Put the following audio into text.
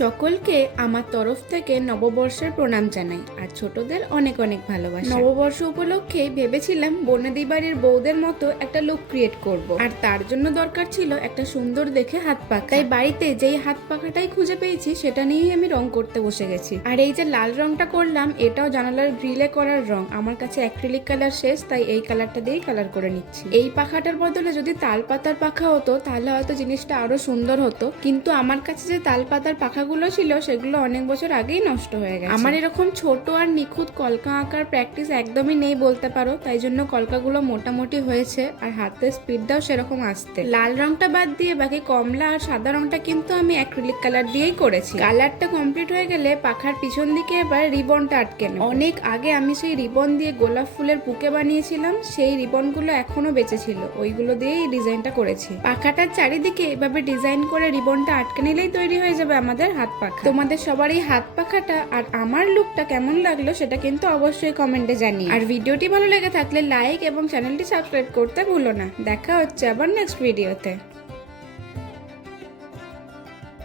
সকলকে আমার তরফ থেকে নববর্ষের প্রণাম জানাই আর ছোটদের অনেক অনেক ভালোবাসা। নববর্ষ উপলক্ষে ভেবেছিলাম বনেদি বাড়ির বউদের মতো একটা লুক ক্রিয়েট করব, আর তার জন্য দরকার ছিল একটা সুন্দর দেখে হাত পাখা। তাই বাড়িতে যেই হাত পাখাটাই খুঁজে পেয়েছি সেটা নিয়েই আমি রং করতে বসে গেছি। আর এই যে লাল রংটা করলাম, এটাও জানালার গ্রিলে করার রং। আমার কাছে অ্যাক্রিলিক কালার শেষ, তাই এই কালারটা দিয়েই কালার করে নিচ্ছি। এই পাখাটার বদলে যদি তাল পাতার পাখা হতো তাহলে হয়তো জিনিসটা আরো সুন্দর হতো, কিন্তু আমার কাছে যে তাল পাতার পাখাগুলো ছিল সেগুলো অনেক বছর আগেই নষ্ট হয়ে গেছে। আমার এরকম ছোট আর নিখুঁত কলকা আঁকার প্র্যাকটিস একদমই নেই বলতে পারো, তাই জন্য কলকাগুলো মোটামুটি হয়েছে আর হাতের স্পিডটাও সেরকম আসতে। লাল রংটা বাদ দিয়ে বাকি কমলা আর সাদা রংটা কিন্তু আমি অ্যাক্রিলিক কালার দিয়েই করেছি। কালারটা কমপ্লিট হয়ে গেলে পাখার পিছন দিকে এবার রিবনটা আটকে নেব। অনেক আগে আমি সেই রিবন দিয়ে গোলাপ ফুলের বুকে বানিয়েছিলাম, সেই রিবনগুলো এখনো বেঁচে ছিল, ওইগুলো দিয়ে এই ডিজাইনটা করেছি। পাখাটার চারিদিকে এভাবে ডিজাইন করে রিবনটা আটকে নিলেই তৈরি হয়ে যাবে আমাদের হাত পাখা। তোমাদের সবারই হাত পাখাটা আর আমার লুকটা কেমন লাগলো সেটা কিন্তু অবশ্যই কমেন্টে জানিও। আর ভিডিওটি ভালো লেগে থাকলে লাইক এবং চ্যানেলটি সাবস্ক্রাইব করতে ভুলো না। দেখা হচ্ছে আবার নেক্সট ভিডিওতে।